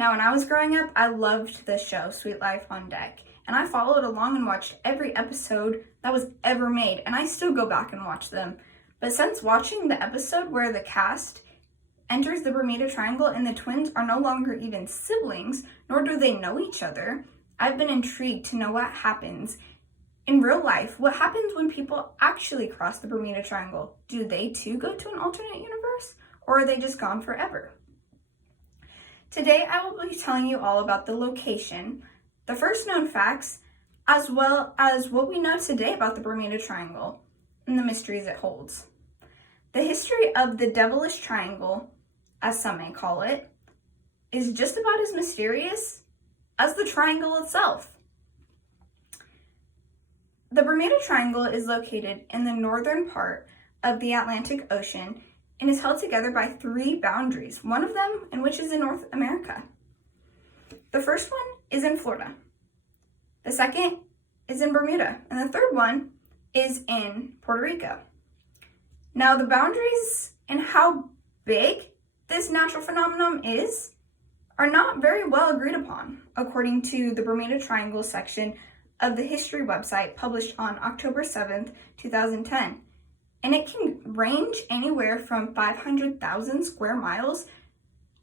Now, when I was growing up, I loved the show Sweet Life on Deck, and I followed along and watched every episode that was ever made, and I still go back and watch them. But since watching the episode where the cast enters the Bermuda Triangle and the twins are no longer even siblings, nor do they know each other, I've been intrigued to know what happens in real life. What happens when people actually cross the Bermuda Triangle? Do they too go to an alternate universe, or are they just gone forever? Today, I will be telling you all about the location, the first known facts, as well as what we know today about the Bermuda Triangle and the mysteries it holds. The history of the Devilish Triangle, as some may call it, is just about as mysterious as the triangle itself. The Bermuda Triangle is located in the northern part of the Atlantic Ocean and is held together by three boundaries, one of them in which is in North America. The first one is in Florida. The second is in Bermuda, and the third one is in Puerto Rico. Now, the boundaries and how big this natural phenomenon is are not very well agreed upon, according to the Bermuda Triangle section of the history website published on October 7th, 2010. And it can range anywhere from 500,000 square miles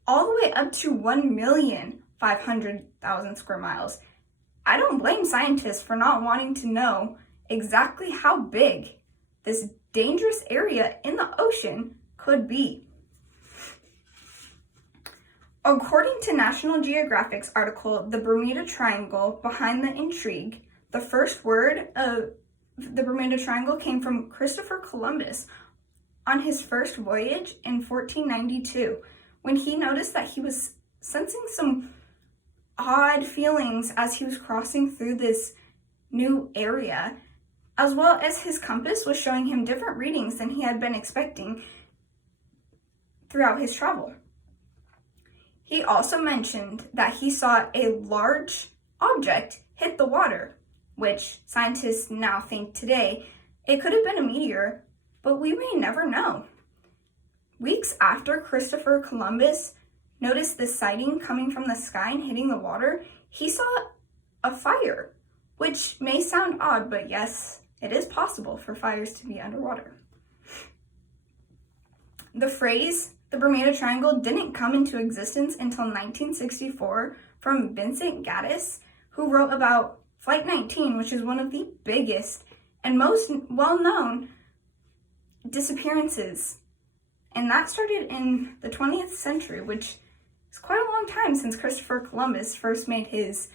all the way up to 1,500,000 square miles. I don't blame scientists for not wanting to know exactly how big this dangerous area in the ocean could be. According to National Geographic's article, The Bermuda Triangle Behind the Intrigue, the first word of the Bermuda Triangle came from Christopher Columbus on his first voyage in 1492, when he noticed that he was sensing some odd feelings as he was crossing through this new area, as well as his compass was showing him different readings than he had been expecting throughout his travel. He also mentioned that he saw a large object hit the water, which scientists now think today it could have been a meteor, but we may never know. Weeks after Christopher Columbus noticed this sighting coming from the sky and hitting the water, he saw a fire, which may sound odd, but yes, it is possible for fires to be underwater. The phrase, the Bermuda Triangle, didn't come into existence until 1964 from Vincent Gaddis, who wrote about Flight 19, which is one of the biggest and most well-known disappearances. And that started in the 20th century, which is quite a long time since Christopher Columbus first made his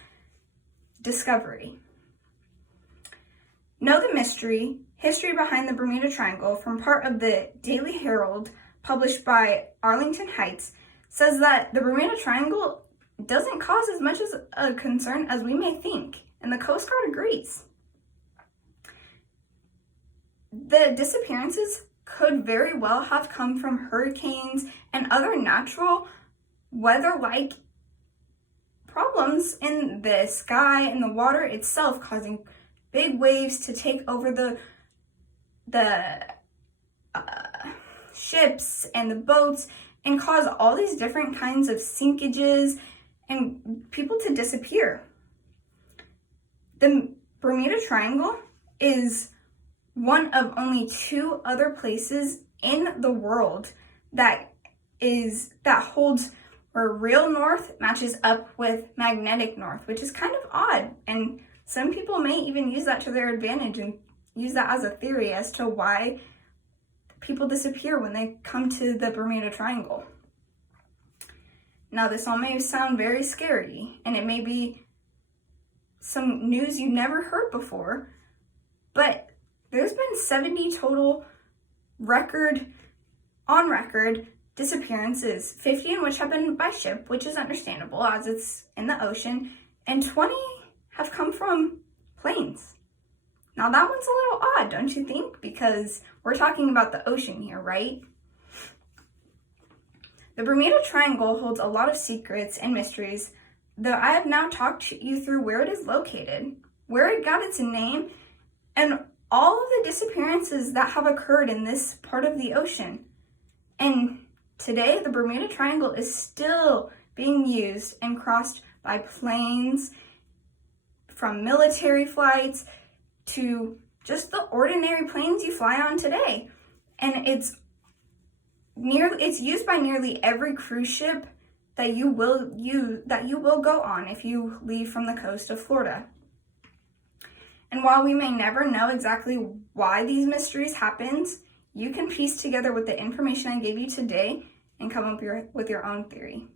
discovery. Know the Mystery, History Behind the Bermuda Triangle, from part of the Daily Herald, published by Arlington Heights, says that the Bermuda Triangle doesn't cause as much as a concern as we may think, and the Coast Guard agrees. The disappearances could very well have come from hurricanes and other natural weather-like problems in the sky and the water itself, causing big waves to take over the ships and the boats and cause all these different kinds of sinkages and people to disappear. The Bermuda Triangle is one of only two other places in the world that holds where real north matches up with magnetic north, which is kind of odd. And some people may even use that to their advantage and use that as a theory as to why people disappear when they come to the Bermuda Triangle. Now, this all may sound very scary, and it may be some news you never heard before, but there's been 70 total on record disappearances, 50 in which have been by ship, which is understandable as it's in the ocean, and 20 have come from planes. Now that one's a little odd, don't you think? Because we're talking about the ocean here, right? The Bermuda Triangle holds a lot of secrets and mysteries, though I have now talked you through where it is located, where it got its name, and all of the disappearances that have occurred in this part of the ocean. And today, the Bermuda Triangle is still being used and crossed by planes, from military flights to just the ordinary planes you fly on today. And it's used by nearly every cruise ship that you will go on if you leave from the coast of Florida. And while we may never know exactly why these mysteries happen, you can piece together with the information I gave you today and come up with your own theory.